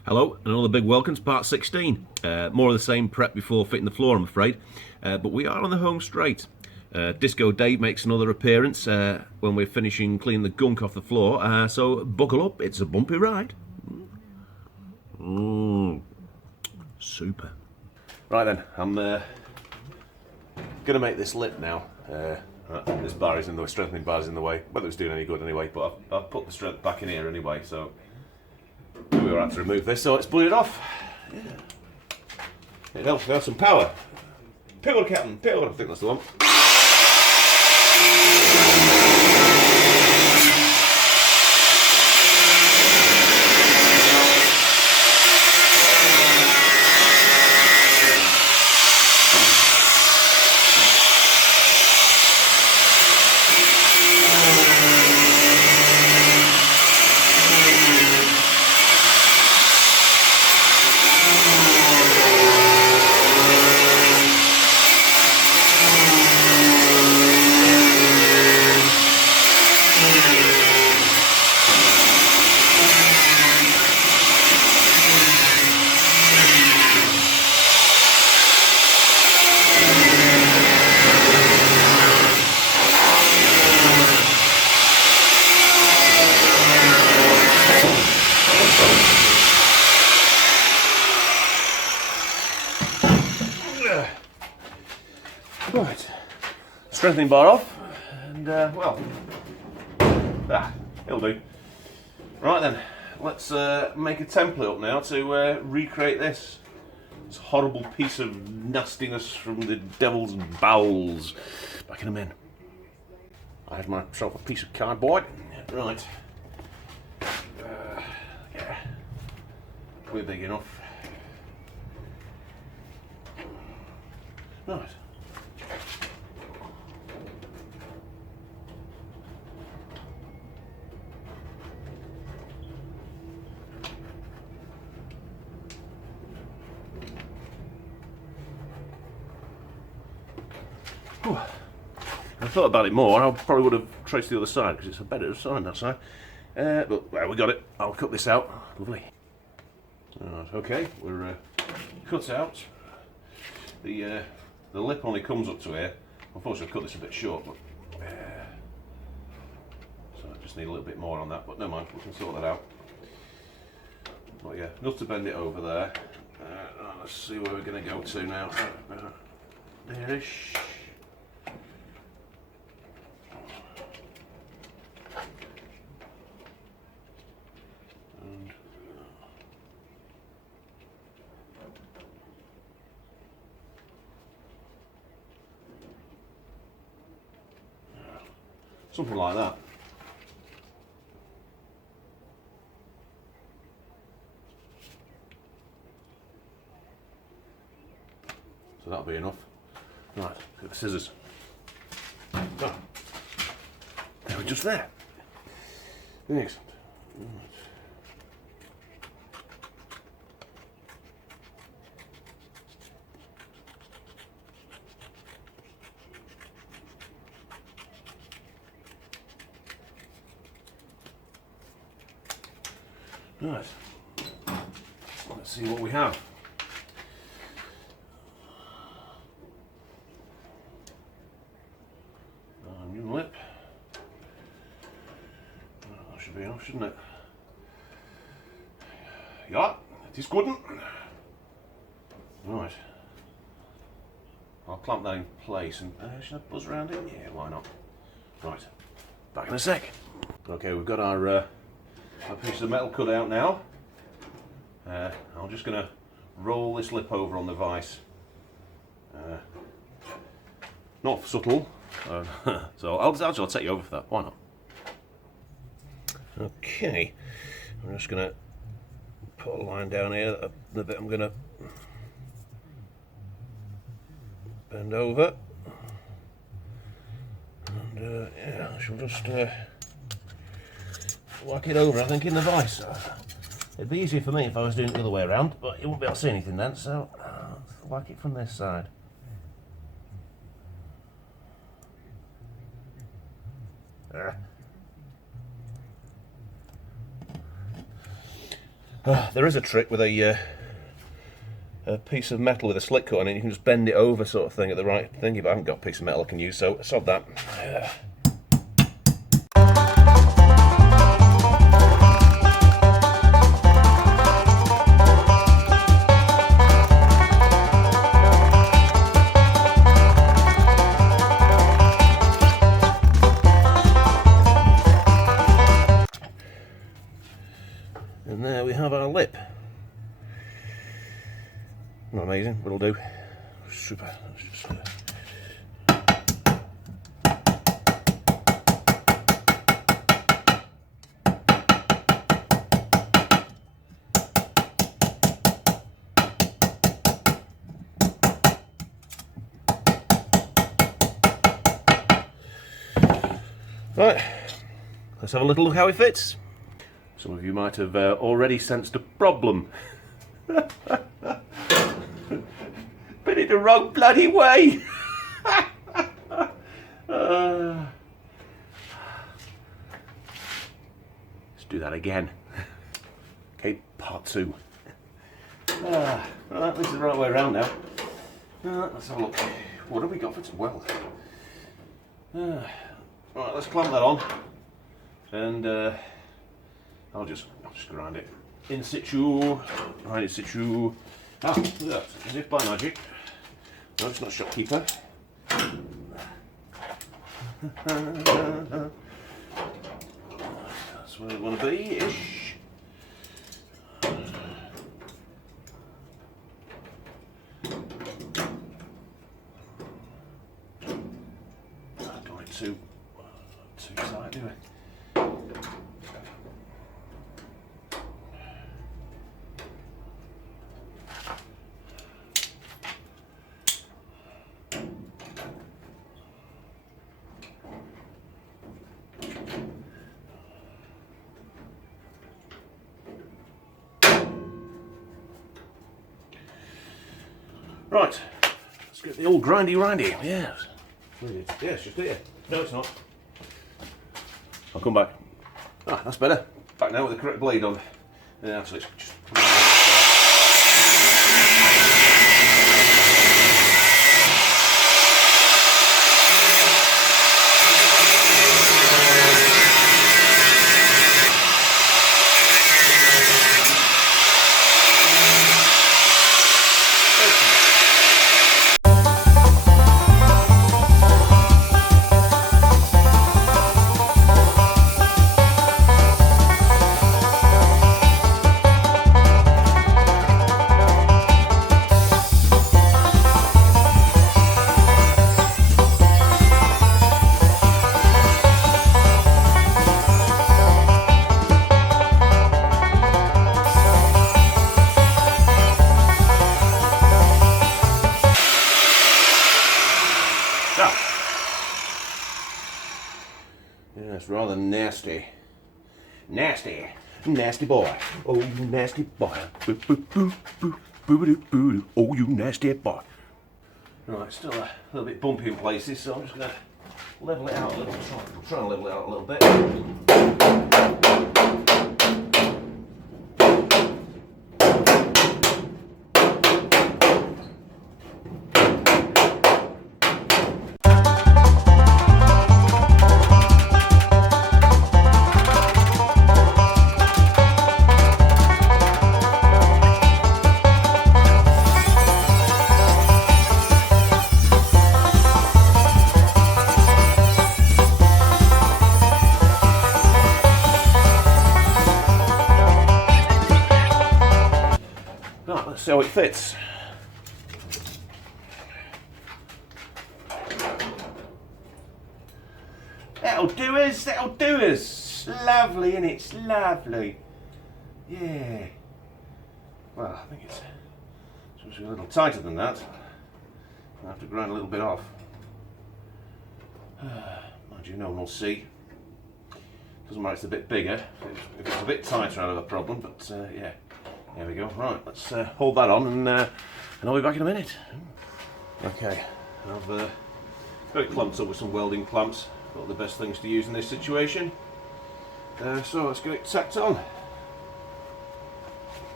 Hello, and another big welcome to part 16. More of the same prep before fitting the floor, I'm afraid. But we are on the home straight. Disco Dave makes another appearance when we're finishing cleaning the gunk off the floor. So buckle up, it's a bumpy ride. Super. Right then, I'm going to make this lip now. This bar is in the way, strengthening bar is in the way. Whether it's doing any good anyway, but I've put the strength back in here anyway, so we were out to remove this, so let's bleed it off. Yeah. It helps to have some power. Power, Captain, power. I think that's the one. Right, strengthening bar off, and well, it'll do. Right then, let's make a template up now to recreate this horrible piece of nastiness from the devil's bowels. Back in a minute. I had myself a piece of cardboard. Right. Yeah, we're big enough. Right. I thought about it more, I probably would have traced the other side because it's a better sign that side. But well, we got it. I'll cut this out. Lovely. Right, okay, we're cut out. The lip only comes up to here. Unfortunately, I've cut this a bit short, but so I just need a little bit more on that. But never mind, we can sort that out. But yeah, enough to bend it over there. Let's see where we're going to go to now. There-ish. Something like that. So that'll be enough. Right, get the scissors. Oh, they were just there. Excellent. Right, let's see what we have. New lip. That should be enough, shouldn't it? Yeah, it is good. Right, I'll clamp that in place and should I buzz around it? Yeah, why not? Right, back in a sec. Okay, we've got our piece of metal cut out now. I'm just going to roll this lip over on the vise. Not subtle, so I'll take you over for that. Why not? Okay, I'm just going to put a line down here. The bit I'm going to bend over, and yeah, I shall just whack it over, I think, in the vise. It'd be easier for me if I was doing it the other way around, but you won't be able to see anything then, so whack it from this side. There is a trick with a piece of metal with a slit cut on it. You can just bend it over, sort of thing, at the right thing. If I haven't got a piece of metal I can use, so sod that. And there we have our lip. Not amazing, but it'll do. Super. Let's just, Right, let's have a little look how it fits. Some of you might have already sensed a problem. Put it the wrong bloody way! Let's do that again. Okay, part 2. Right, this is the right way around now. Let's have a look. What have we got for to weld? Right, let's clamp that on. And I'll just grind it in situ. Grind in situ. Ah, look at that. As if by magic. No, it's not shopkeeper. That's where I want to be-ish. Don't want it too tight, do I? Right, let's get the old grindy. Yes. Yes, just here. No, it's not. I'll come back. Ah, that's better. Back now with the correct blade on. Yeah, so it's just. Yeah, it's rather nasty. Nasty boy. Oh, you nasty boy. Oh, you nasty boy. Right, still a little bit bumpy in places, so I'm just going to level it out a little. Try and level it out a little bit. Let's see how it fits. That'll do us. Lovely, innit? It's lovely. Yeah. Well, I think it's supposed to be a little tighter than that. I'll have to grind a little bit off. Mind you, no one will see. Doesn't matter, it's a bit bigger. If it's a bit tighter, I'll have a problem, but yeah. There we go. Right, let's hold that on and I'll be back in a minute. Okay, I've got it clamped up with some welding clamps. Thought the best things to use in this situation. So let's get it tacked on.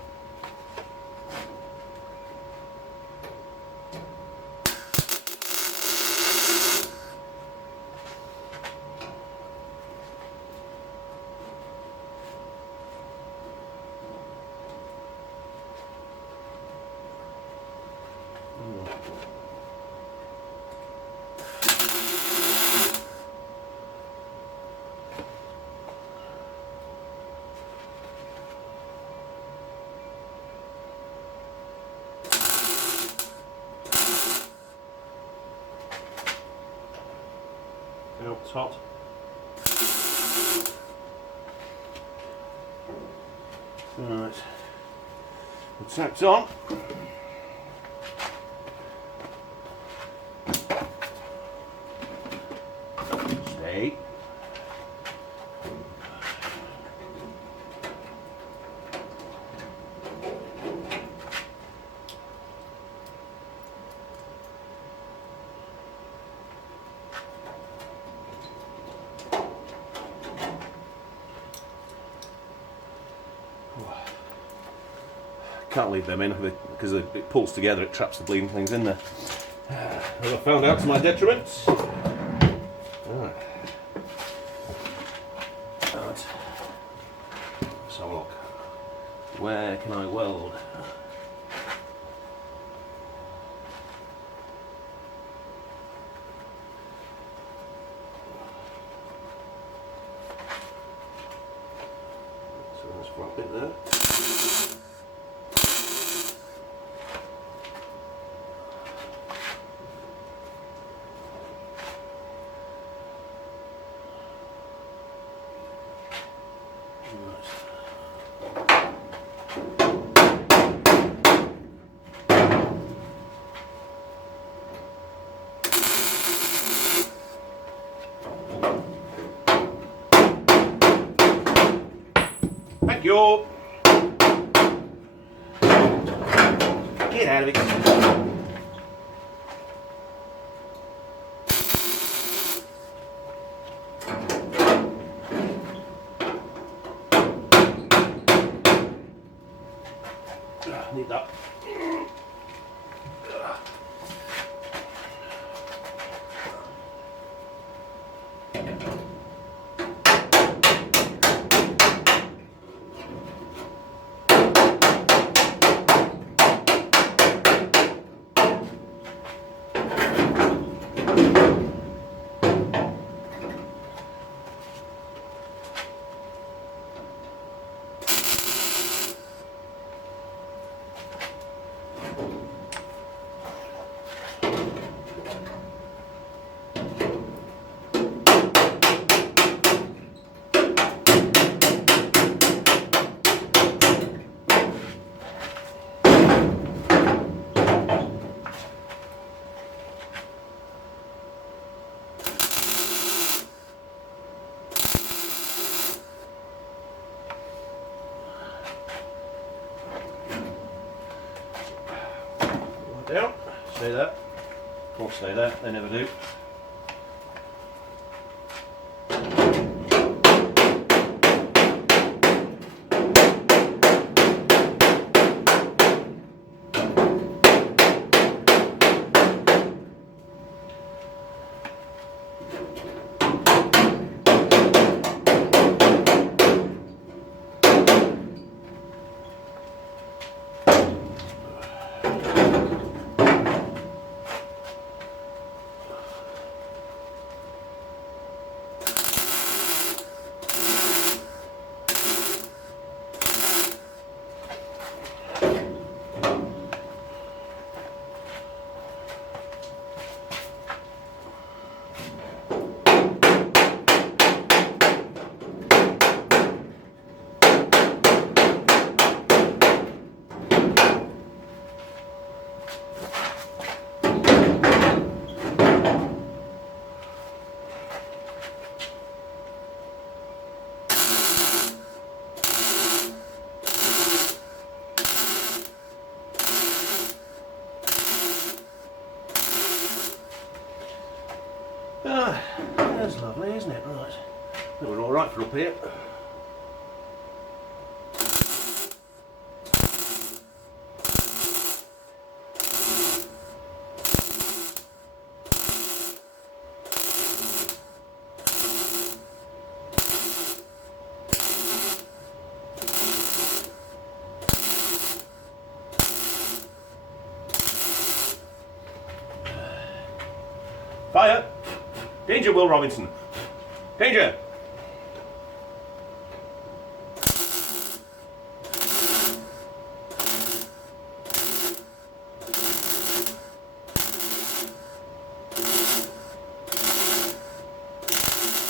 hot. Right, the tap's on. Stay. Can't leave them in because it pulls together, it traps the bleeding things in there. As I found out to my detriment. Right. Let's have a look. Where can I weld? So let's wrap it there. Thank you. Get out of it. Need that. Down, stay there. Won't stay there, they never do. Ah, that's lovely, isn't it? Right. I think we're all right for up here. Fire! Danger, Will Robinson! Danger!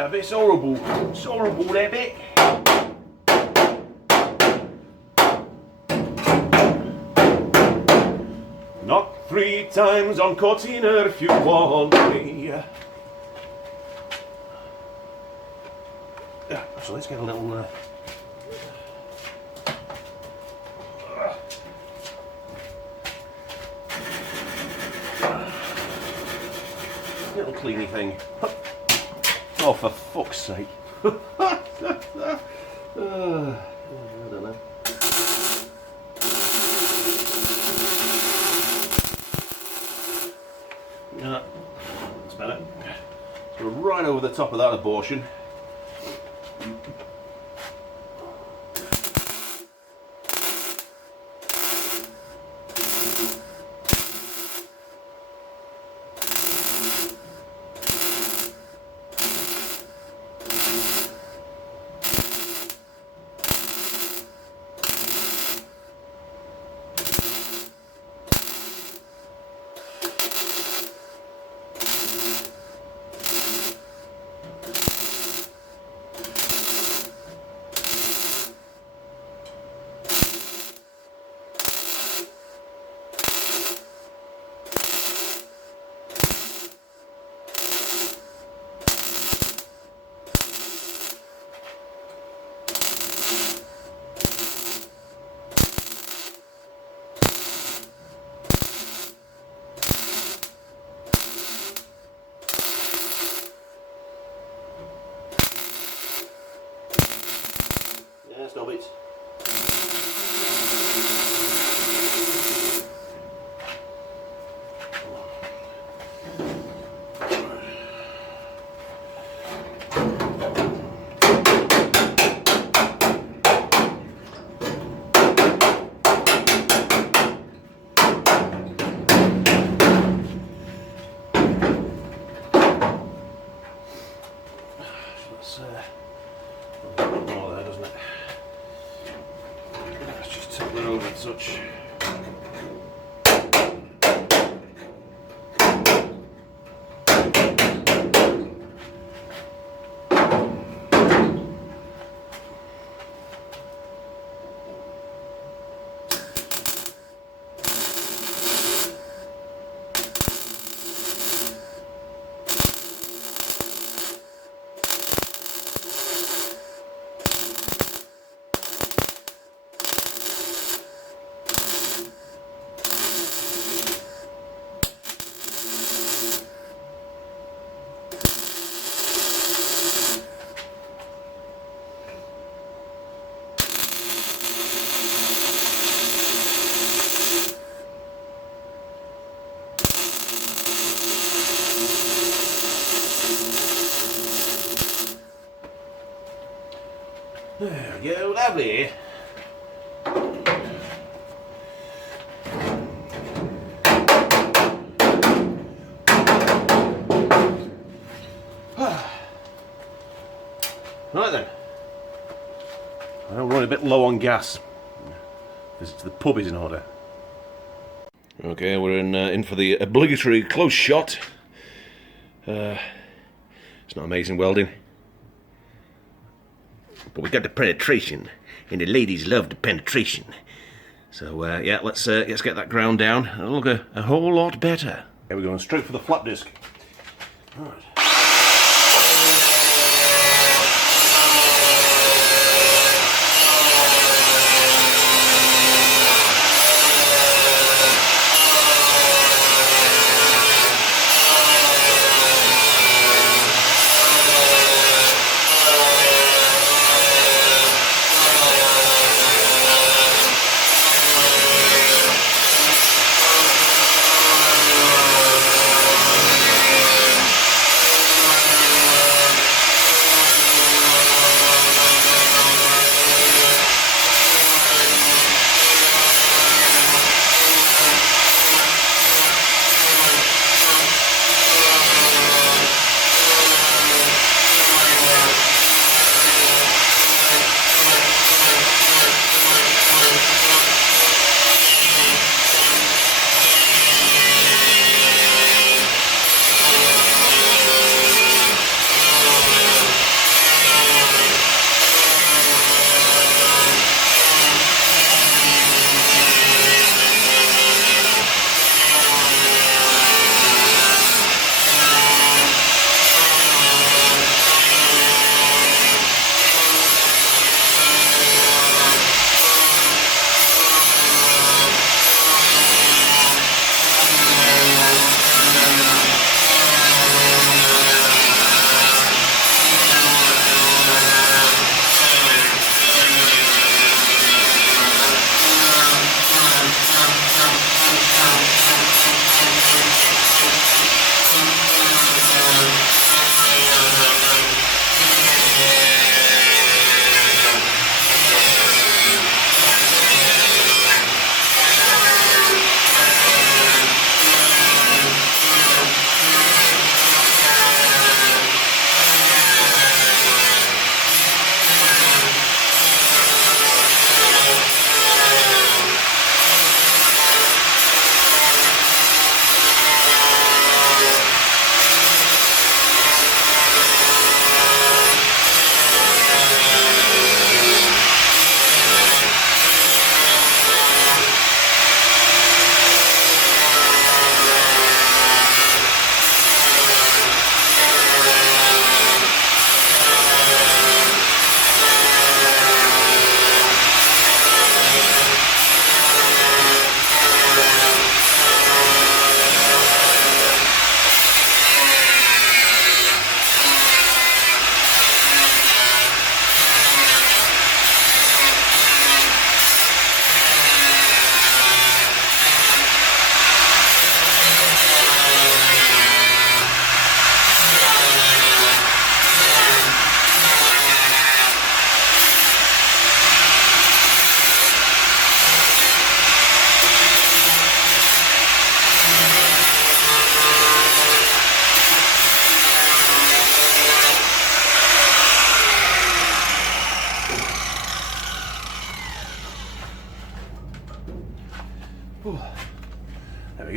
Yeah, but it's horrible. It's horrible, that bit. Knock 3 times on Cortina if you want me. Yeah, so let's get a little... little cleany thing. Oh, for fuck's sake. I don't know. Yeah, that's better. So right over the top of that abortion. Stop it. That's a bit more there, doesn't it? Let's just tip that over and such. There we go, lovely. Right then, I'm running a bit low on gas. Visit to the pub is in order. Okay, we're in for the obligatory close shot. It's not amazing welding, but we got the penetration, and the ladies love the penetration. So yeah, let's get that ground down. It'll look a whole lot better. Here we're going straight for the flat disc. Right.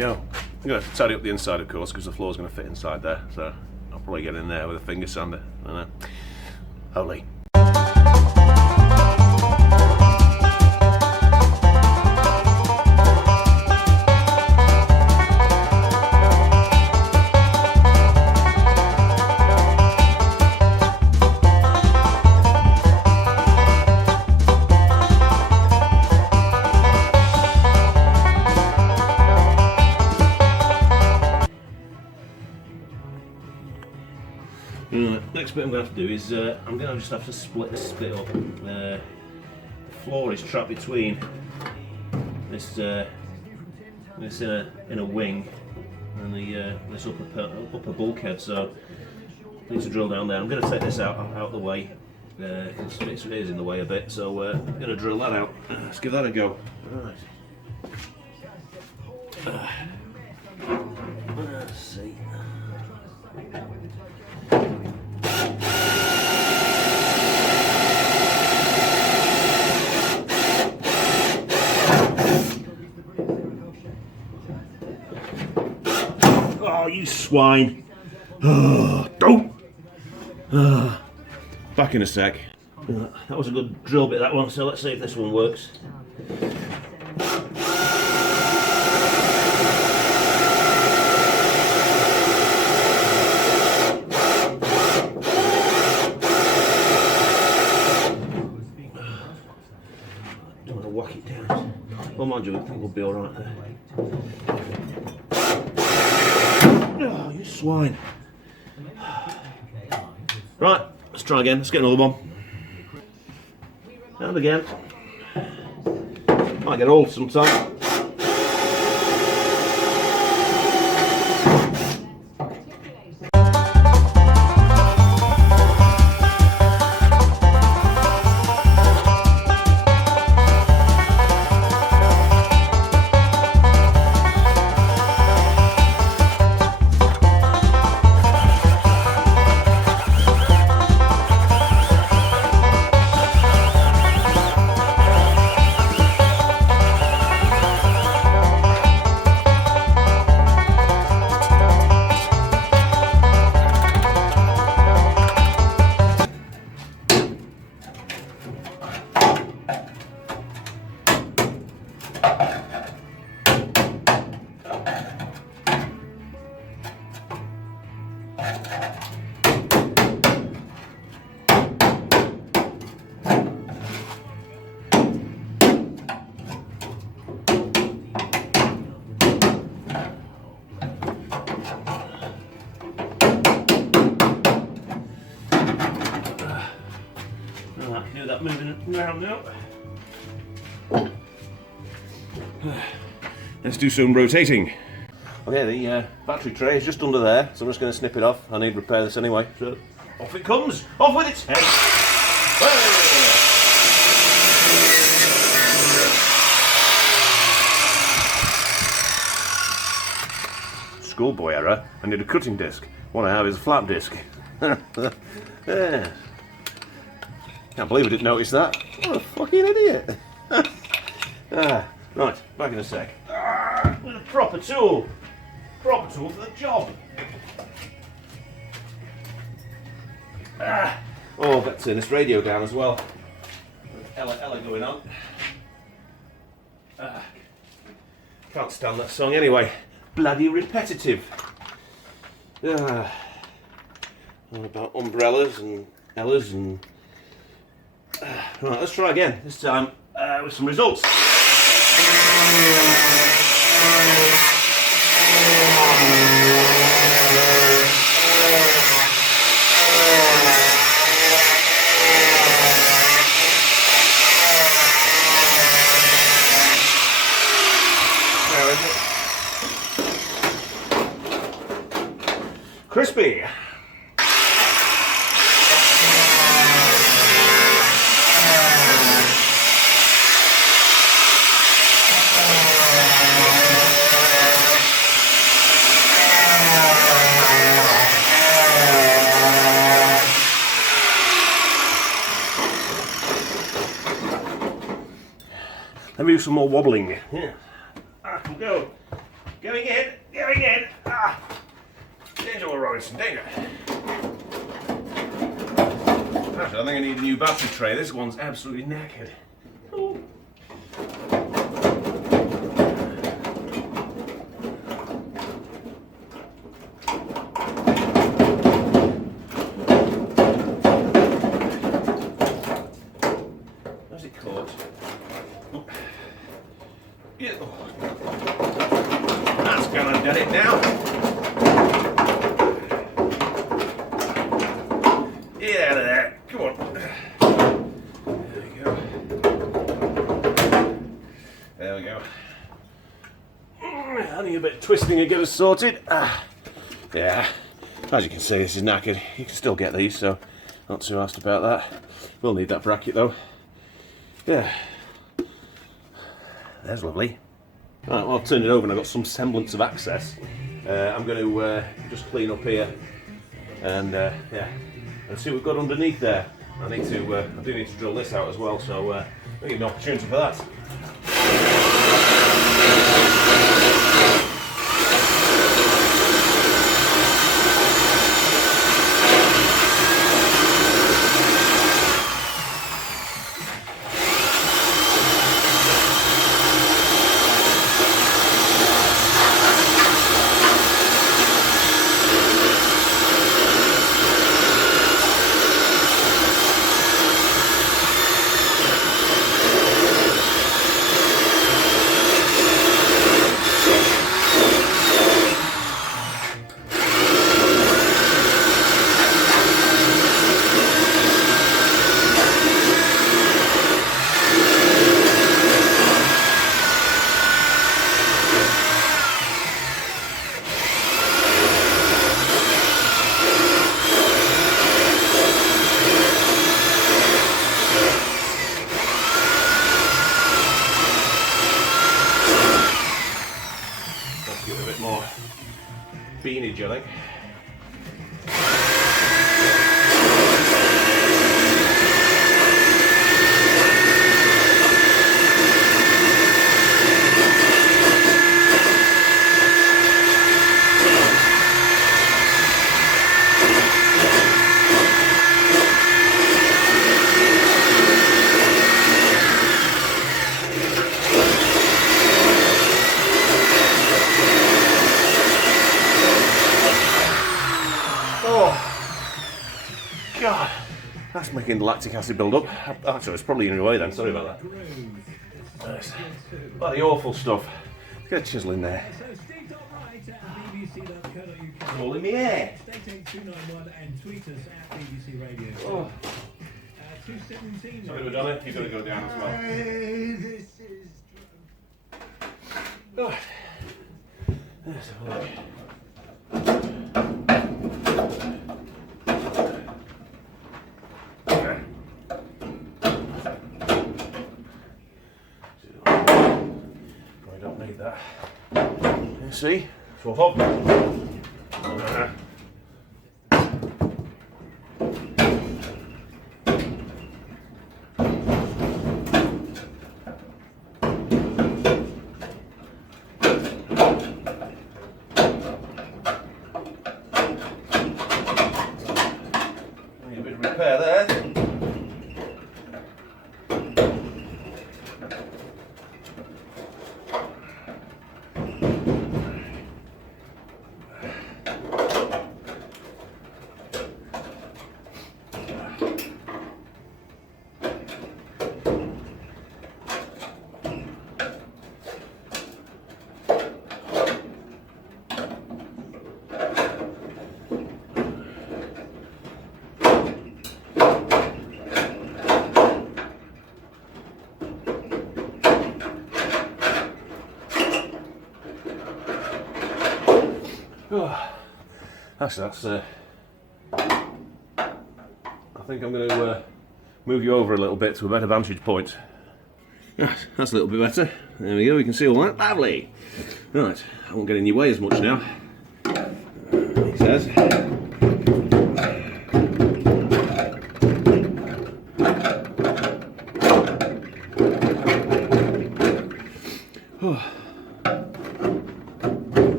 go. I'm going to tidy up the inside, of course, because the floor's going to fit inside there, so I'll probably get in there with a finger sander. I don't know. Holy. Next bit I'm going to have to do is I'm going to just have to split this bit up. The floor is trapped between this in a wing and this upper bulkhead, so I need to drill down there. I'm going to take this out of the way. It is in the way a bit, so I'm going to drill that out. Let's give that a go. Right. Let's see. Oh, you swine! Don't! Back in a sec. That was a good drill bit, that one, so let's see if this one works. Don't want to whack it down. Well, mind you, I think we'll be alright there. Oh, you swine. Right, let's try again. Let's get another one. And again. Might get old sometime. Do that moving around now. Let's do some rotating. Okay, the battery tray is just under there, so I'm just going to snip it off. I need to repair this anyway. So off it comes, off with its head. Schoolboy error. I need a cutting disc. What I have is a flat disc. Yeah. Can't believe I didn't notice that. What a fucking idiot. Right, back in a sec. With a proper tool. Proper tool for the job. Oh, I've got to turn this radio down as well. Ella going on. Can't stand that song anyway. Bloody repetitive. All about umbrellas and Ellas and... Right, let's try again. This time with some results. Where is it? Crispy. Let me do some more wobbling. Yeah. I can go. Going in, going in. Ah. Danger, Will Robinson, danger. Actually, I think I need a new battery tray. This one's absolutely knackered. Ooh. Where's it caught? Oh. Yeah. Oh. That's gonna get it now. Get out of there. Come on. There we go. There we go. I need a bit of twisting to get us sorted. Yeah. As you can see, this is knackered. You can still get these, so not too asked about that. We'll need that bracket though. Yeah. There's lovely. Right, well, I've turned it over and I've got some semblance of access. I'm going to just clean up here and yeah, and see what we've got underneath there. I do need to drill this out as well, so I'll give you an opportunity for that. Beanage, I think. God, that's making the lactic acid build up. Actually, it's probably in your way then, sorry about that. Nice. Bloody awful stuff. Let's get a chisel in there. All in the air. Oh. Sorry, Madonna, you've got to go down as well. Oh. Let's have a look. That. You see? Swap up. Need a bit of repair there. Actually, that's. I think I'm going to move you over a little bit to a better vantage point. That's a little bit better. There we go. We can see all that. Lovely. Right, I won't get in your way as much now. He says.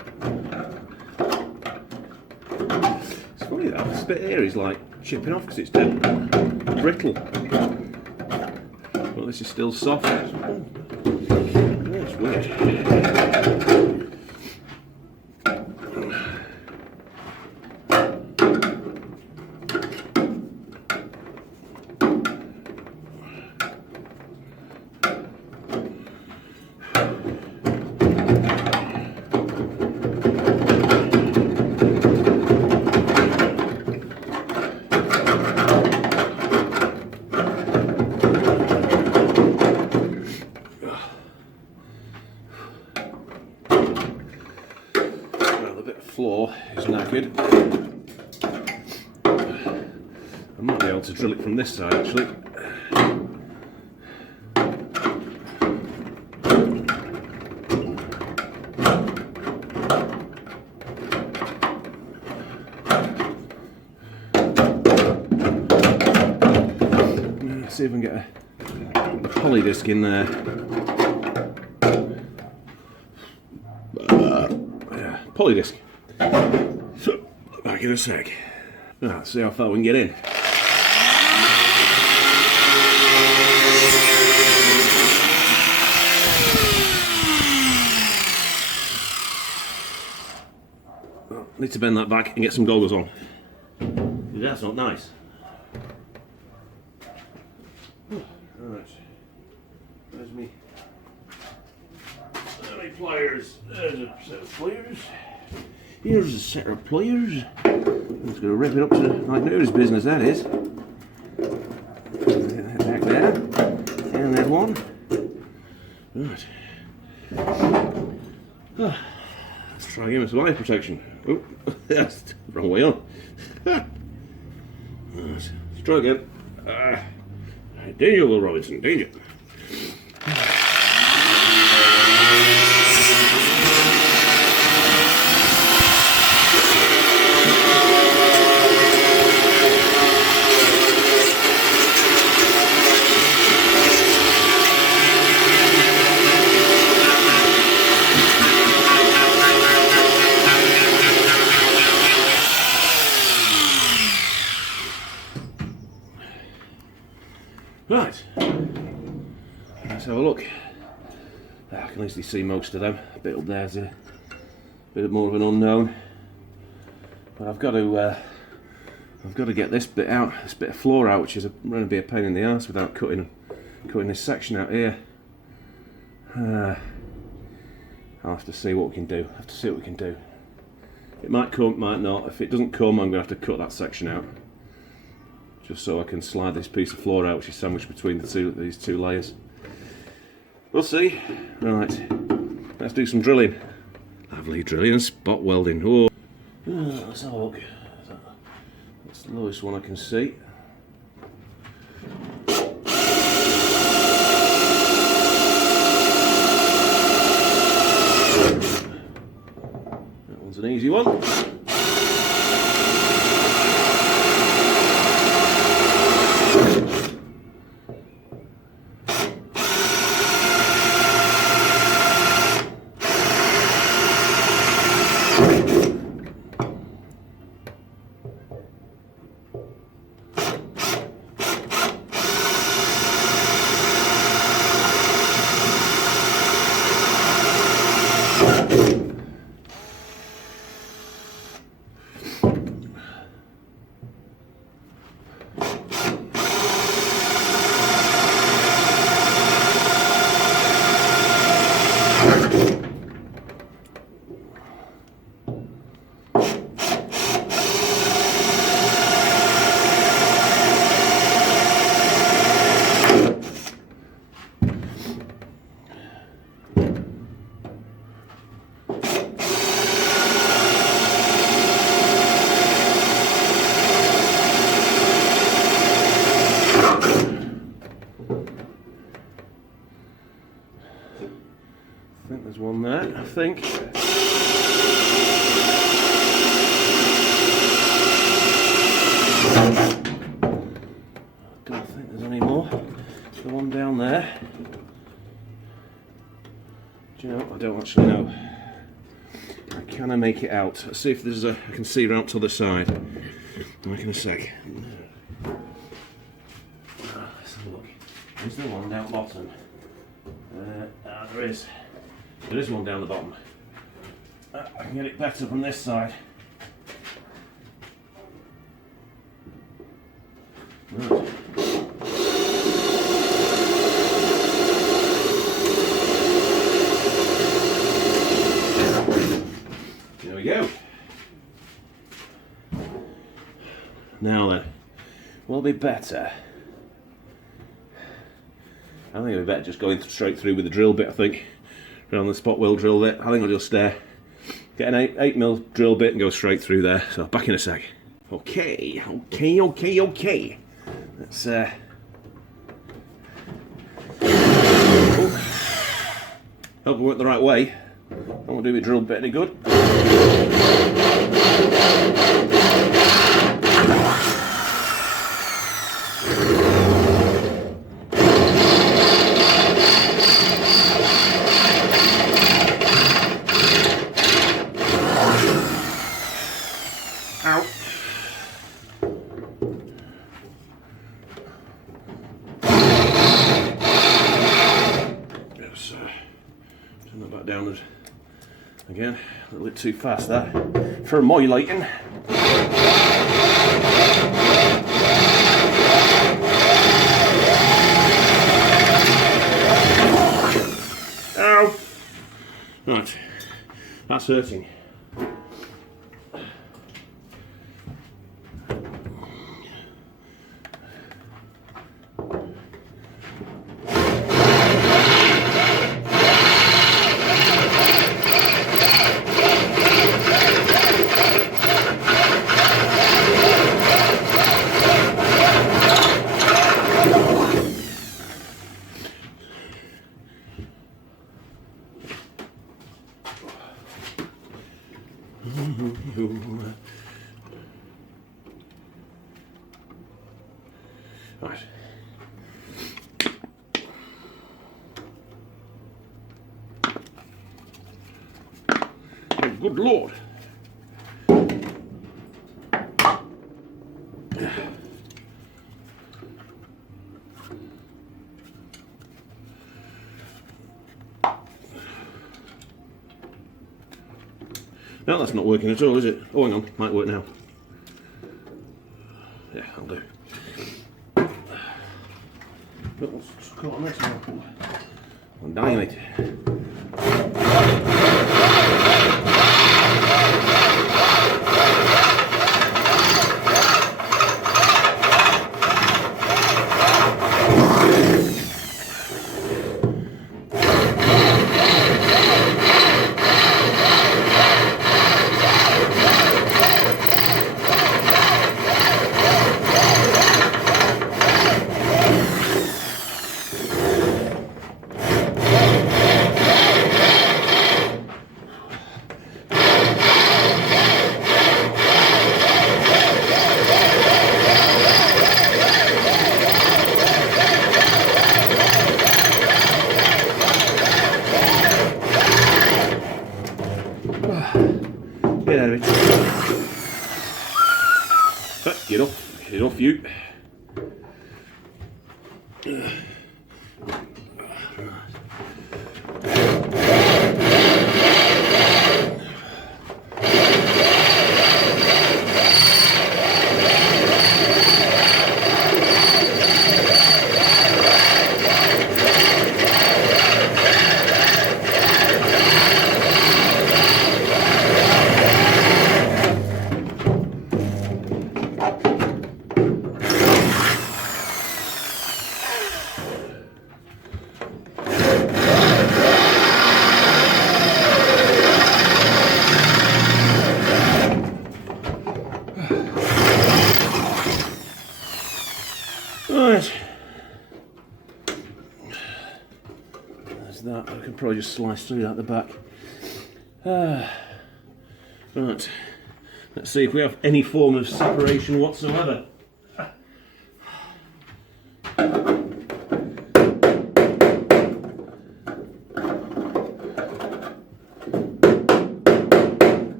It's funny that this bit here is like chipping off because it's dead brittle. But this is still soft. Oh, that's weird. Floor is knackered. I might be able to drill it from this side actually. Let's see if I can get a poly disc in there. Poly disc. So, back in a sec. Let's see how far we can get in. Well, need to bend that back and get some goggles on. That's not nice. Alright. There's me. Pliers. There's a set of pliers. Here's a set of pliers. I'm just going to rip it up to like nobody's business, that is. Back there. And that one. Right. Let's try and give him some eye protection. Oh, that's the wrong way on. Right. Let's try again. Danger, Will Robinson, danger. Right, let's have a look. I can easily see most of them. A bit up there's a bit more of an unknown, but I've got to get this bit out, this bit of floor out, which is going to be a pain in the arse without cutting this section out here. I'll have to see what we can do. It might come, it might not. If it doesn't come, I'm going to have to cut that section out, just so I can slide this piece of floor out, which is sandwiched between these two layers. We'll see. Right, let's do some drilling. Lovely drilling and spot welding. Oh. Let's have a look. That's the lowest one I can see. That one's an easy one. I think there's one there, I think. I don't think there's any more. There's the one down there. Do you know, I don't actually know. I Can I make it out? Let's see if there's I can see around to the other side. I'll make in a sec. Let's have a look. Is there one down the bottom? There is. There is one down the bottom. I can get it better from this side. Right. There we go. Now then, what'll be better? I think it'll be better just going straight through with the drill bit, I think. Around the spot weld drill bit. I think I'll just get an 8mm drill bit and go straight through there. So back in a sec. Okay. Let's hope it went the right way. Don't want to do my drill bit any good. Down again, a little bit too fast that for my lighting. Ow! Right, that's hurting. Right. Oh, good Lord. No, that's not working at all, is it? Oh, hang on, might work now. Yeah, I'll do. But let's cut on this now. I'm dying it. Get out of it. Get off you. Right, there's that. I can probably just slice through that at the back. Right, let's see if we have any form of separation whatsoever.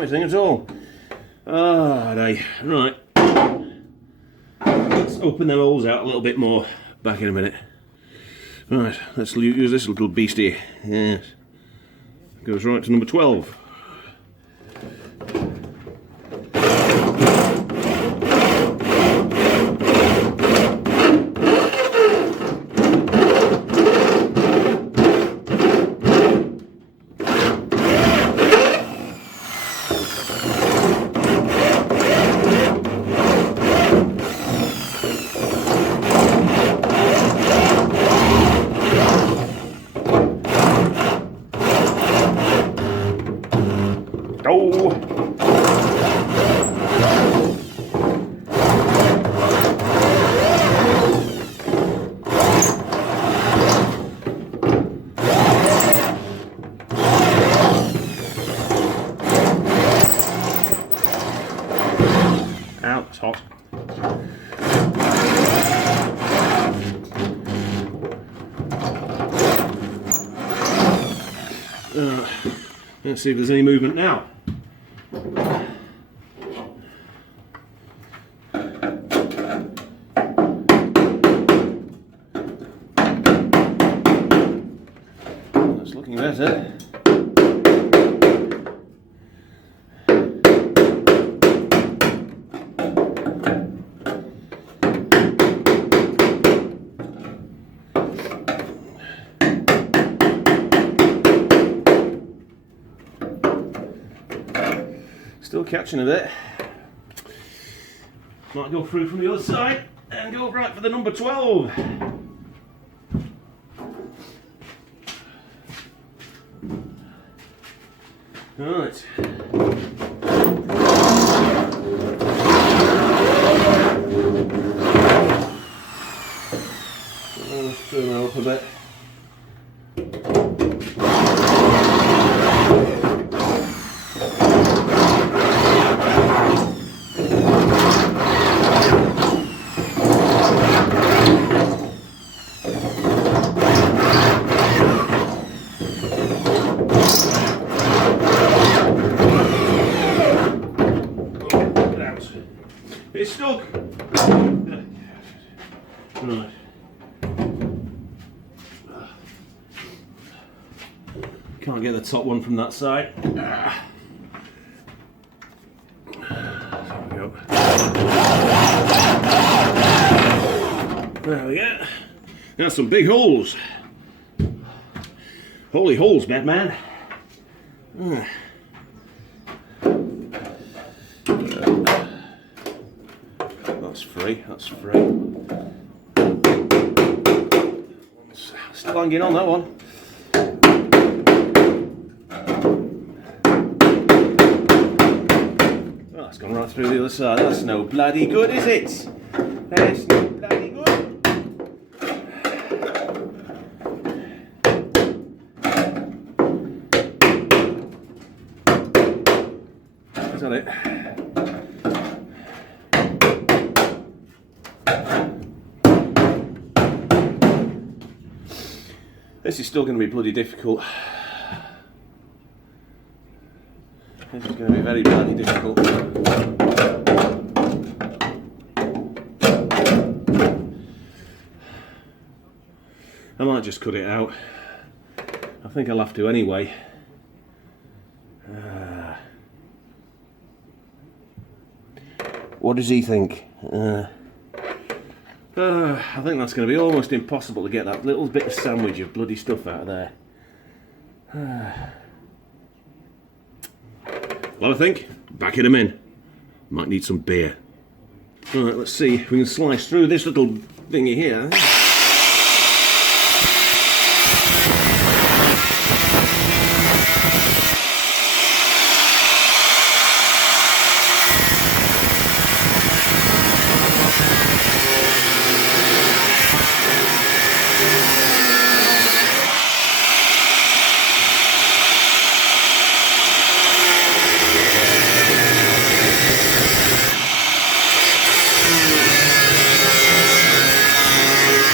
anything at all. Ah, right. Let's open them holes out a little bit more. Back in a minute. Right, let's use this little beastie. Yes. Goes right to number 12. Out, it's hot. Let's see if there's any movement now. That's looking better. Still catching a bit. Might go through from the other side and go right for the number 12. Right. Let's turn that up a bit. It's stuck. Right. Can't get the top one from that side. There we go. There we go. That's some big holes. Holy holes, Batman. That's free, that's free. Still hanging on that one. Oh, that's gone right through the other side. That's no bloody good, is it? That's no bloody good. Is that it? This is still going to be bloody difficult. This is going to be very bloody difficult. I might just cut it out. I think I'll have to anyway. What does he think? I think that's going to be almost impossible to get that little bit of sandwich of bloody stuff out of there. Well, I think back in a min. Might need some beer. Alright, let's see if we can slice through this little thingy here.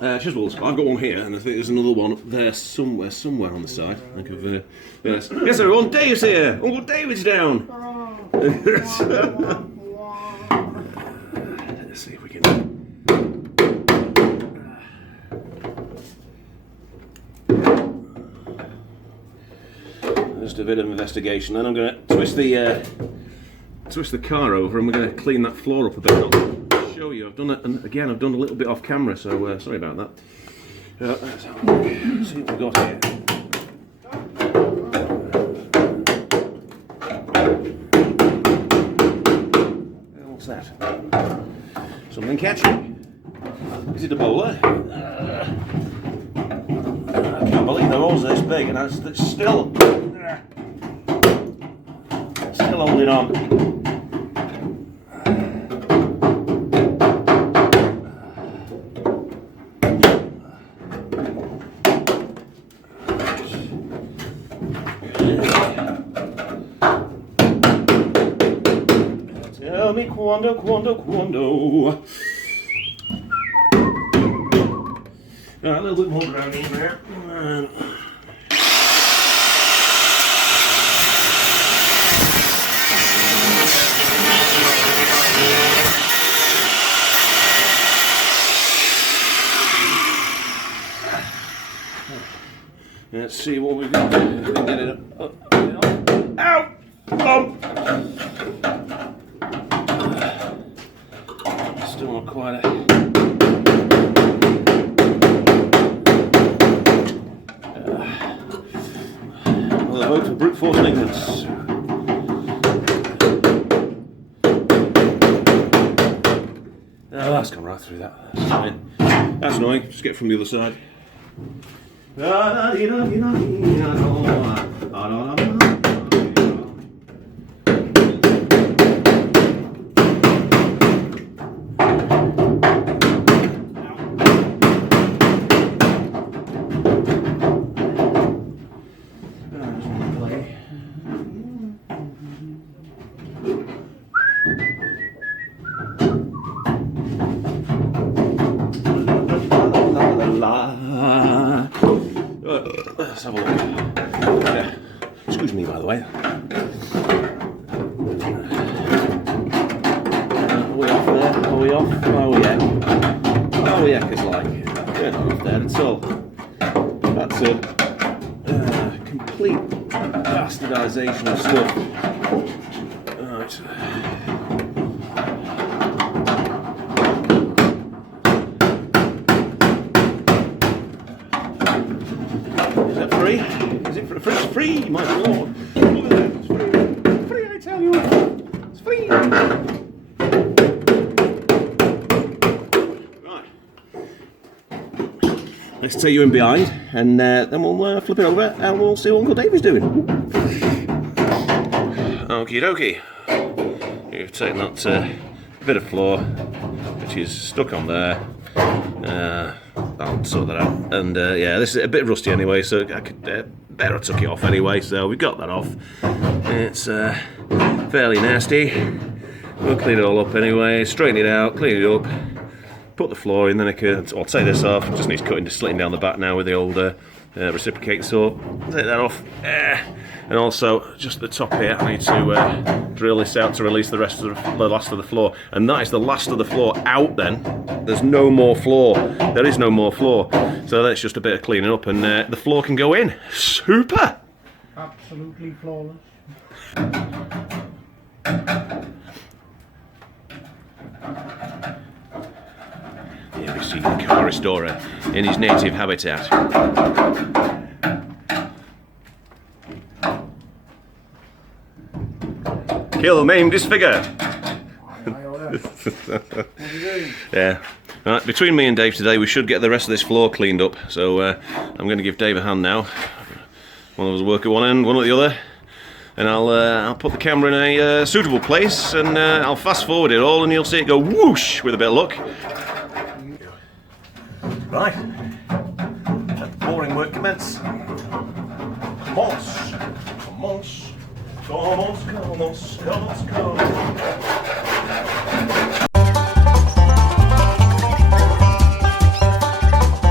chisels. I've got one here, and I think there's another one there somewhere on the side. I think of, yes, everyone, Dave's here. Uncle David's down. Let's see if we can. Just a bit of investigation. Then I'm going to twist the car over, and we're going to clean that floor up a bit. I'll show you. I've done it, and again, I've done a little bit off camera, so sorry about that. Let's have a look. See what we've got here. What's that? Something catchy. Is it a bowler? I can't believe they're all this big, and it's still holding on. Tell me quando. A little bit more ground in there. Let's see what we've got. Get it up. Ow! Still not quite Well, I vote for brute force maintenance. Oh, that's gone right through that. That's fine. That's annoying. Just get it from the other side. Let's have a look. Yeah. Excuse me, by the way. Are we off there? Are we off? Oh yeah. Oh yeah, it's like we're not off there at all. That's a complete bastardisation of stuff. Right. Is it free? It's free, my lord. Look at that, it's free. It's free, I tell you. It's free. Right. Let's take you in behind, and then we'll flip it over, and we'll see what Uncle Dave is doing. Okie dokie. You've taken that bit of floor, which is stuck on there. I'll sort that out. And yeah, this is a bit rusty anyway, so I could better took it off anyway. So we got that off. It's fairly nasty. We'll clean it all up anyway. Straighten it out, clean it up, put the floor in. Then I'll take this off. Just needs cutting, just slitting down the back now with the old reciprocate saw. Take that off. And also, just at the top here, I need to drill this out to release the last of the floor. And that is the last of the floor out then. There's no more floor. There is no more floor. So that's just a bit of cleaning up, and the floor can go in. Super! Absolutely flawless. Here we see the car restorer in his native habitat. Kill, maim, disfigure. Yeah. Right, between me and Dave today, we should get the rest of this floor cleaned up. So I'm going to give Dave a hand now. One of us will work at one end, one at the other, and I'll put the camera in a suitable place, and I'll fast forward it all, and you'll see it go whoosh with a bit of luck. Right. Let the boring work commence. Come on.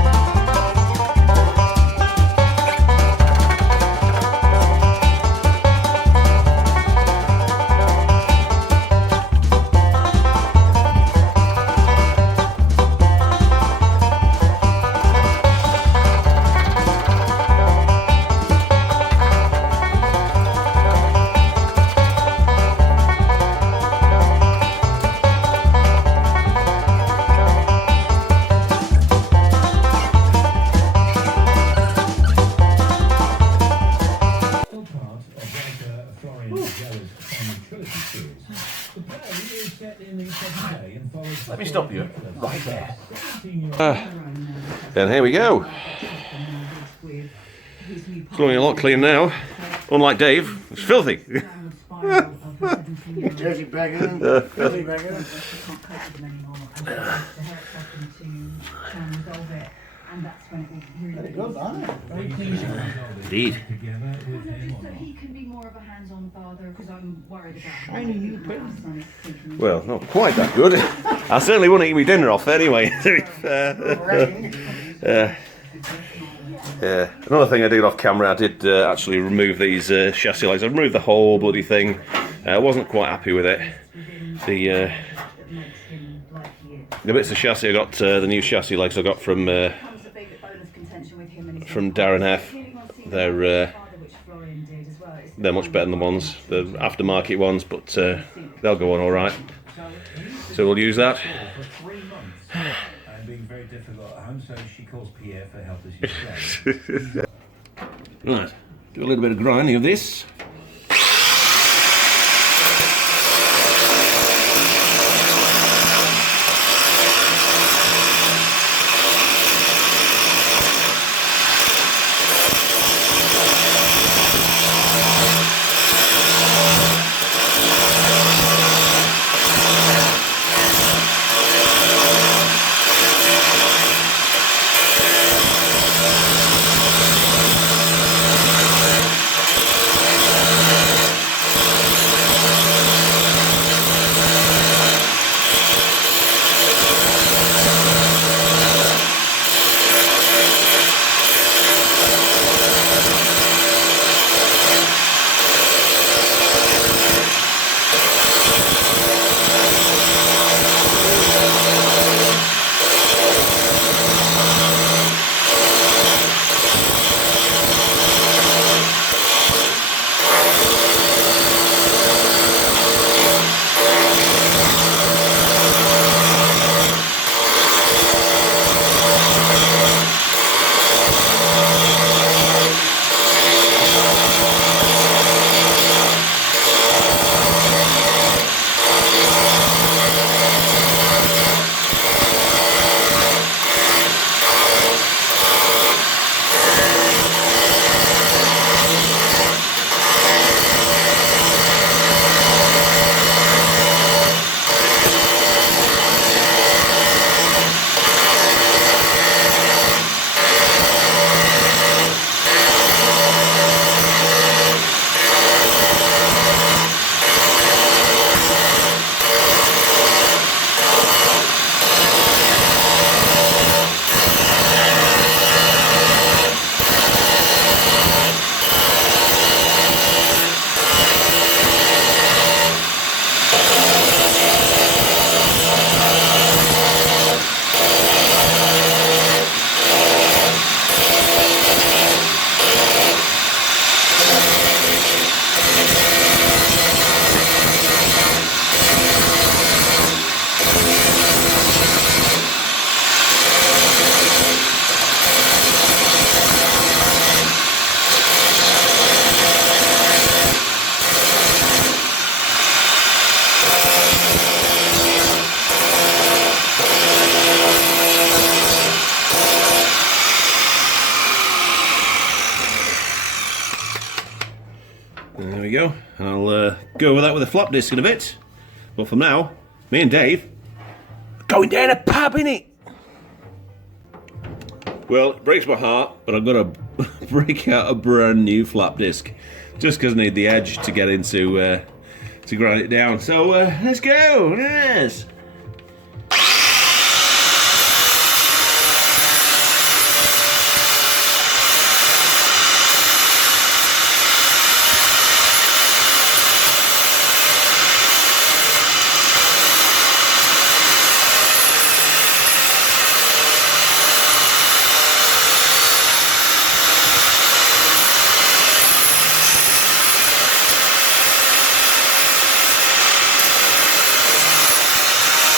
me stop you right there. And here we go. It's looking a lot cleaner now. Unlike Dave, it's filthy. Dirty beggar, filthy beggar. Very good, aren't it? Very pleasing. Indeed. So he can be more of a hands-on father, because I'm worried about Shiny new pen. Well, not quite that good. I certainly wouldn't eat my dinner off anyway. Another thing I did off camera, I did actually remove these chassis legs. I removed the whole bloody thing. I wasn't quite happy with it. The bits of chassis I got, the new chassis legs I got from Darren F. They're much better than the ones, the aftermarket ones, but they'll go on all right. So we'll use that. Being very difficult at home, so she calls Pierre for help as you say. Right, do a little bit of grinding of this. There we go. I'll go over that with a flop disc in a bit. But for now, me and Dave are going down a pub, innit? Well, it breaks my heart, but I've got to break out a brand new flap disc just because I need the edge to get into to grind it down. So let's go. Yes.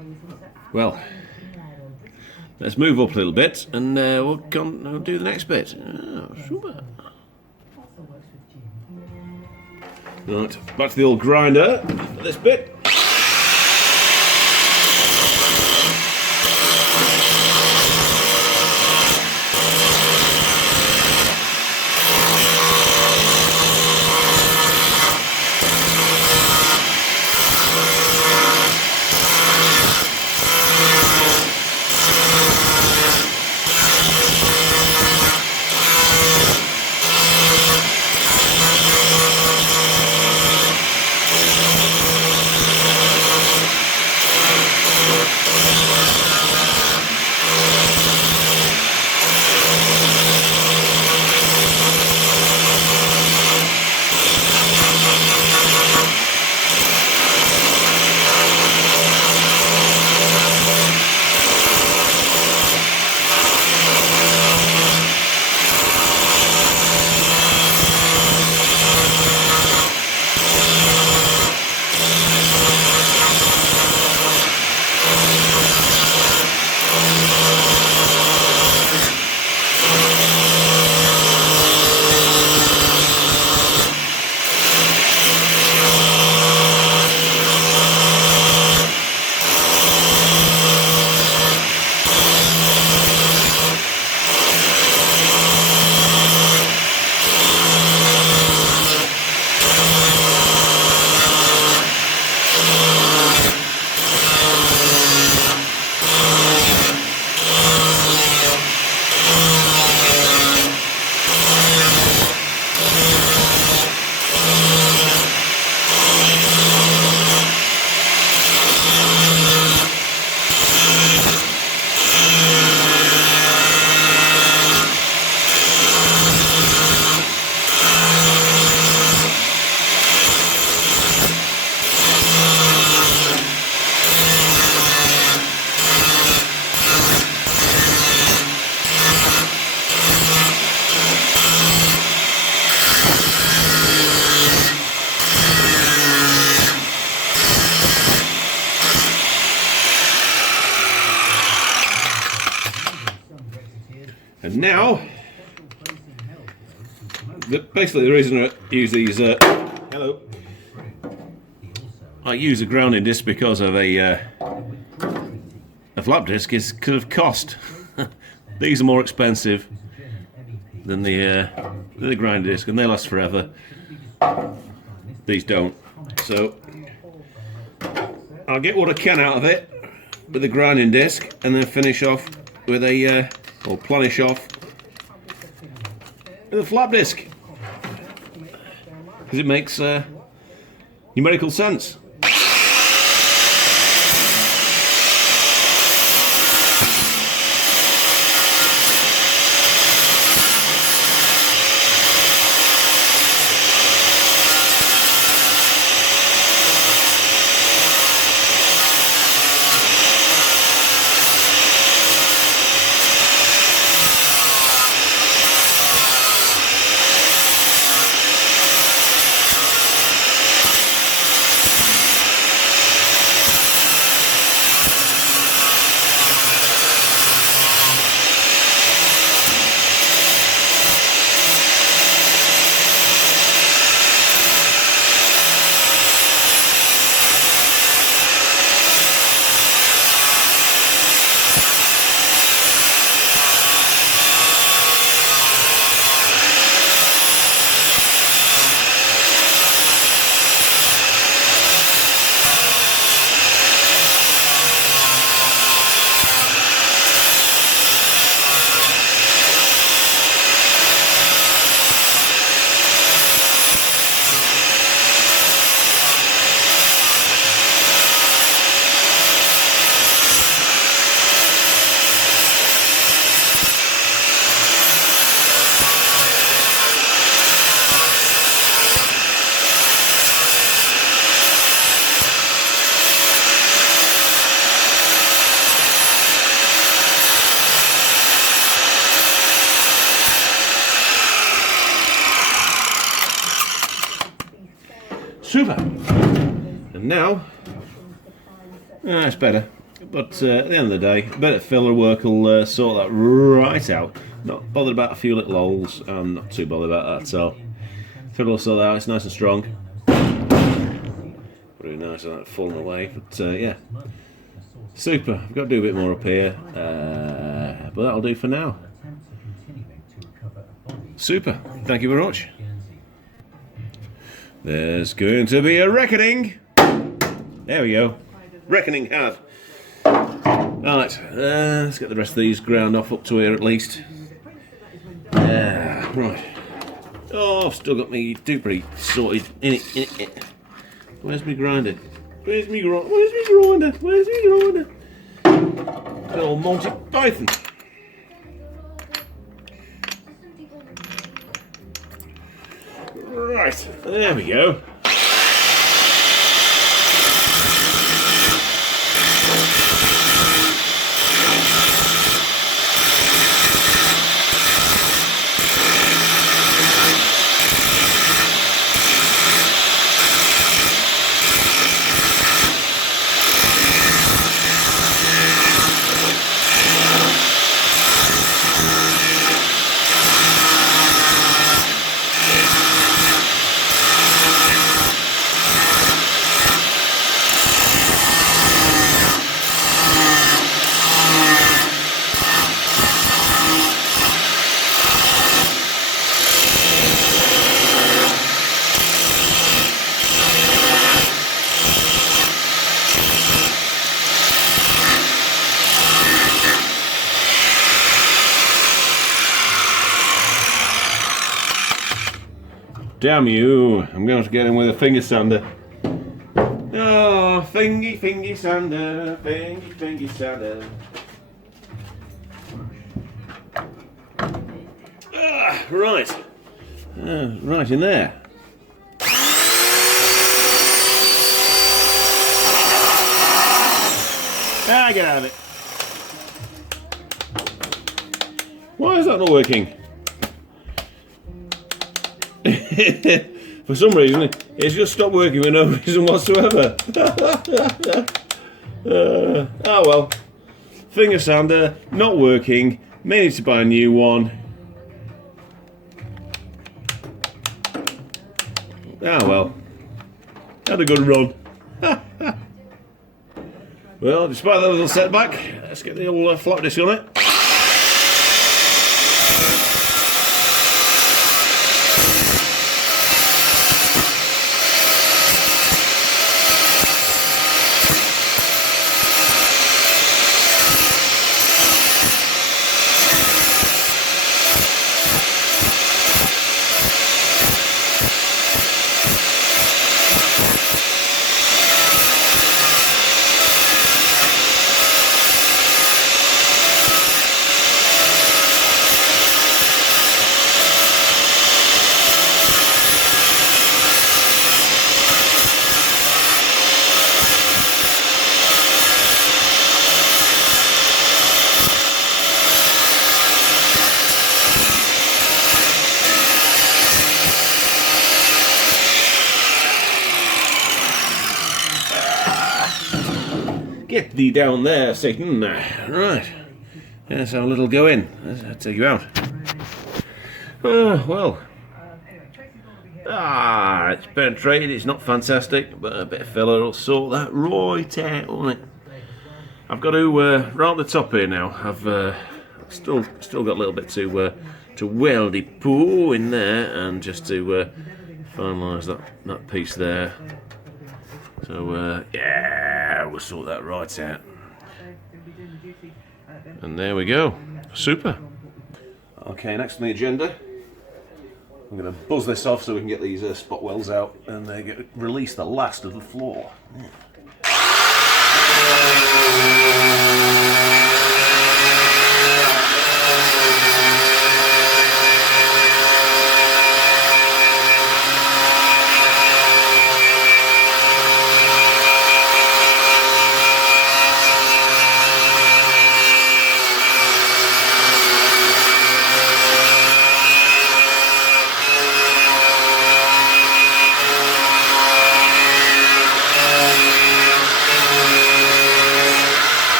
Well, let's move up a little bit and we'll do the next bit. Oh, super. Right, back to the old grinder for this bit. And now, basically the reason I use these, I use a grounding disc because of a flap disc is because of cost. These are more expensive than the grinding disc, and they last forever. These don't. So I'll get what I can out of it with the grinding disc, and then finish off with a or plenish off with a flap disc, because it makes numerical sense. Super. And now, it's better. But at the end of the day, a bit of filler work will sort that right out. Not bothered about a few little holes. I'm not too bothered about that at all. Filler will sort that out. It's nice and strong. Really nice of that falling away. But yeah, super. I've got to do a bit more up here, but that'll do for now. Super. Thank you very much. There's going to be a reckoning. There we go. Reckoning hard. Right, let's get the rest of these ground off up to here at least. Right. Oh, I've still got me dupery sorted in it. Where's me grinder? Where's me grinder? Where's me grinder? Good old Monty Python. Right, there we go. Damn you, I'm going to get him with a finger sander. Oh, fingy sander, fingy sander. Right. Right in there. Get out of it. Why is that not working? For some reason, it's just stopped working for no reason whatsoever. Oh well. Finger sander, not working. May need to buy a new one. Well. Had a good run. Well, despite that little setback, let's get the old flap disc on it. Get thee down there, Satan. Right. Let's have a little go in. Let's take you out. Well. It's penetrated. It's not fantastic, but a bit of filler will sort that right out, won't it? I've got to right the top here now. I've still got a little bit to weldy poo in there, and just to finalise that piece there. So yeah, we'll sort that right out. And there we go. Super. Okay, next on the agenda, I'm going to buzz this off so we can get these spot welds out and release the last of the floor.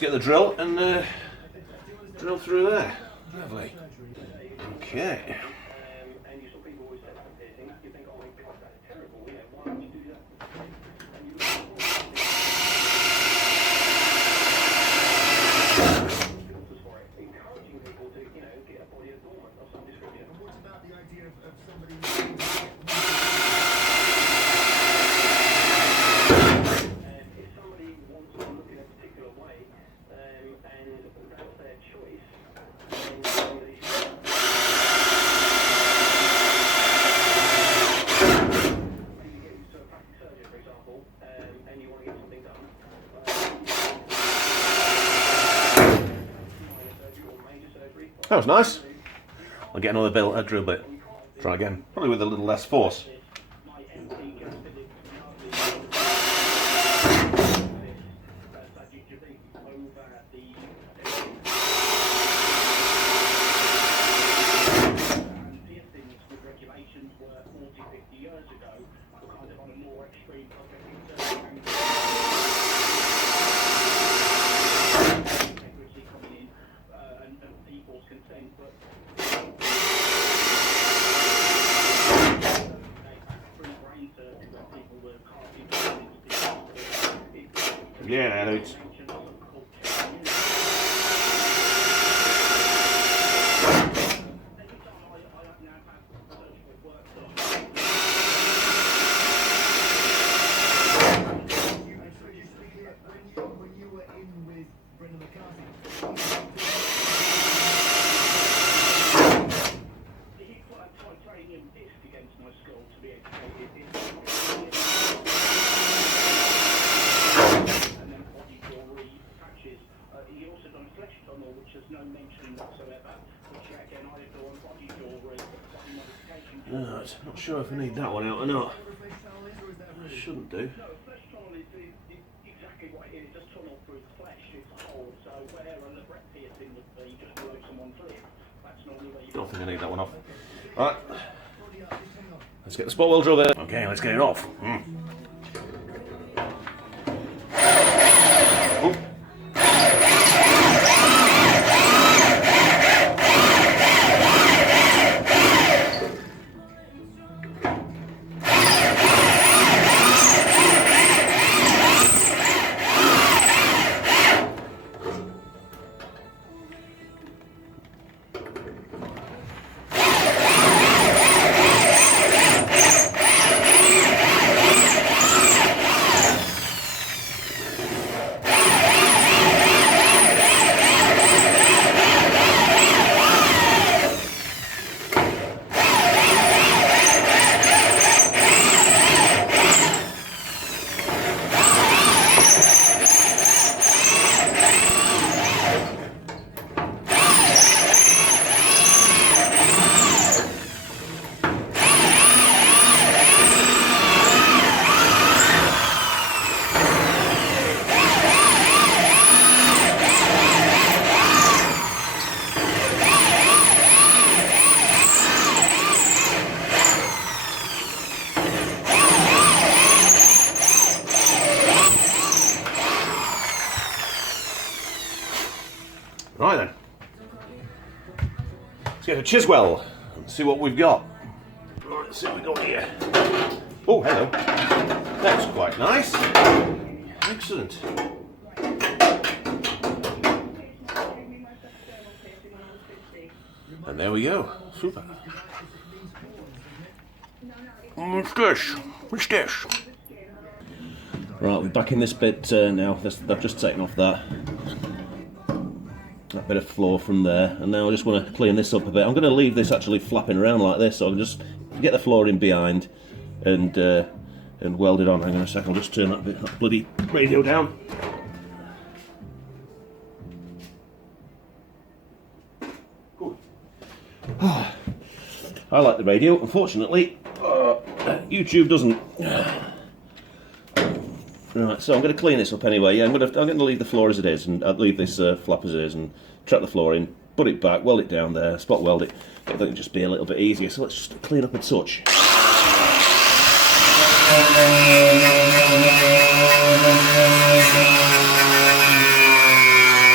get the drill and drill through there. Lovely. Okay. That was nice. I'll get another drill bit. Try again. Probably with a little less force. Yeah, dudes. Right, not sure if I need that one out or not. Shouldn't do. Don't think I need that one off. Alright, let's get the spot weld drill there. Okay, let's get it off. Right then, let's get a chiswell and see what we've got. Right, let's see what we've got here. Oh, hello. That's quite nice. Excellent. And there we go. Super. What's this? What's this? Right, we're back in this bit now. I've just taken off that bit of floor from there, and now I just want to clean this up a bit. I'm going to leave this actually flapping around like this, so I'll just get the floor in behind and weld it on. Hang on a sec, I'll just turn that bloody radio down. I like the radio. Unfortunately, YouTube doesn't. Right, so I'm going to clean this up anyway. Yeah, I'm going to leave the floor as it is, and I'll leave this flap as it is, and trap the floor in, put it back, weld it down there, spot weld it. It'll just be a little bit easier. So let's just clean up a touch.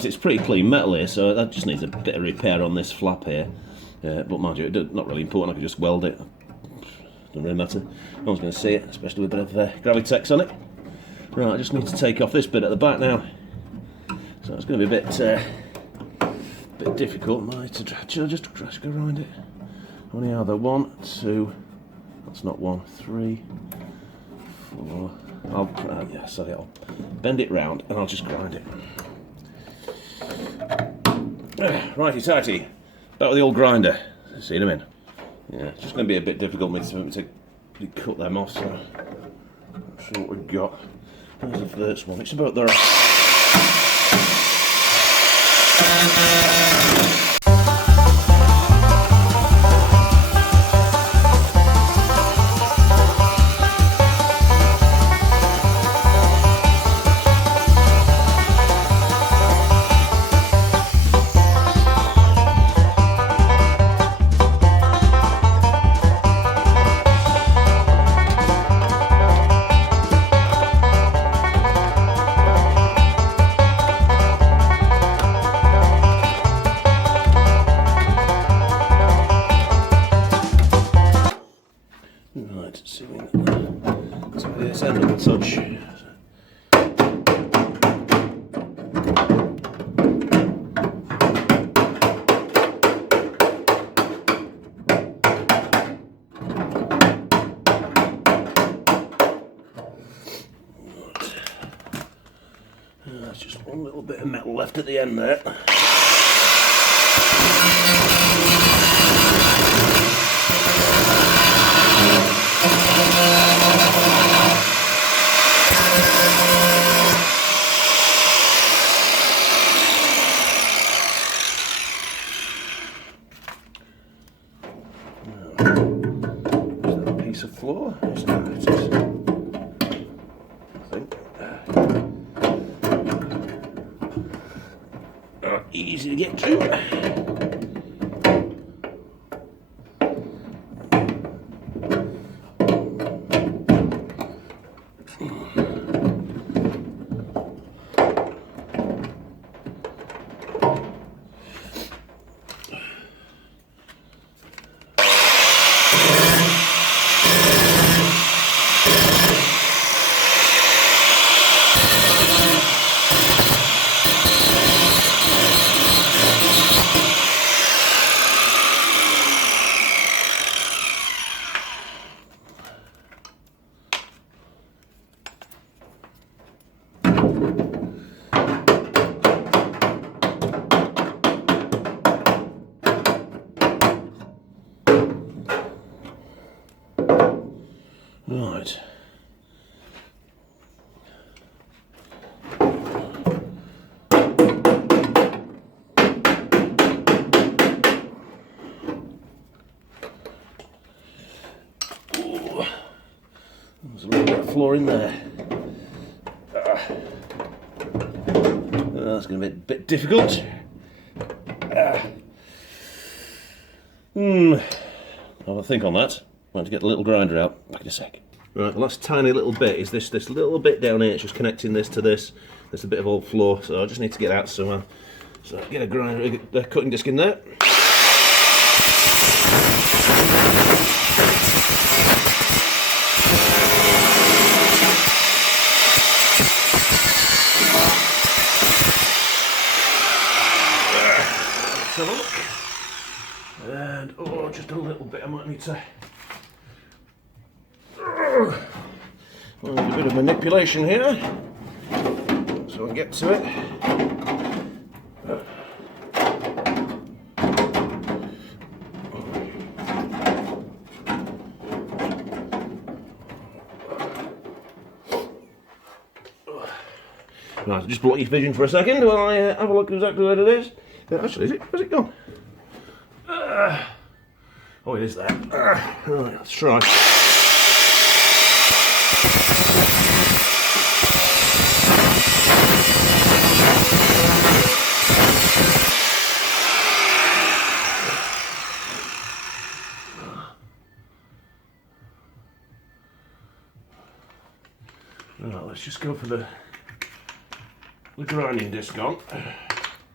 surprised, it's pretty clean metal here, so that just needs a bit of repair on this flap here. But mind you, it's not really important, I can just weld it. Doesn't really matter. No one's going to see it, especially with a bit of Gravitex on it. Right, I just need to take off this bit at the back now. So it's going to be a bit difficult. Should I just go around it? How many are there? 1, 2, that's not 1, 3, 4. I'll bend it round and I'll just grind it. Righty tighty, back with the old grinder. See them in. Yeah, it's just going to be a bit difficult for me to cut them off, so let's see what we've got. There's the first one, it's about there. Right, so this end will touch. There's just one little bit of metal left at the end there. Piece of floor. It's not, it is. I think. Easy to get to. Right. Ooh. There's a little bit of floor in there. That's going to be a bit difficult. I'll have a think on that. I'm going to get the little grinder out. Back in a sec. Right, the last tiny little bit is this little bit down here. It's just connecting this to this. There's a bit of old floor, so I just need to get out somewhere. So get a grinder, the cutting disc in there. Let's have a look. And just a little bit. I might need to. A bit of manipulation here, so I get to it. Right, just block your vision for a second while I have a look exactly where it is. Actually, where's it gone? Oh, it is there. Right, let's try. Right, let's just go for the grinding disc on.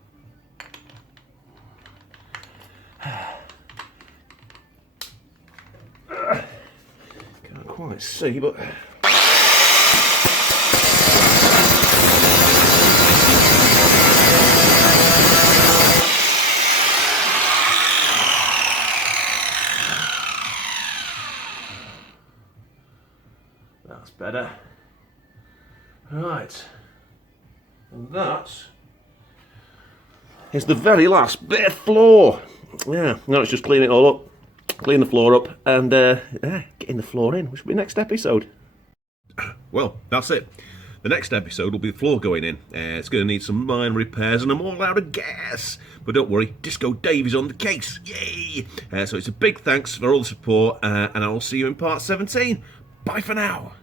see, but... That's better. Right. And that is the very last bit of floor. Yeah, now it's just clean it all up, clean the floor up, and getting the floor in, which will be next episode. Well, that's it. The next episode will be the floor going in. It's going to need some minor repairs, and I'm all out of gas. But don't worry, Disco Dave is on the case. Yay! So it's a big thanks for all the support, and I will see you in part 17. Bye for now.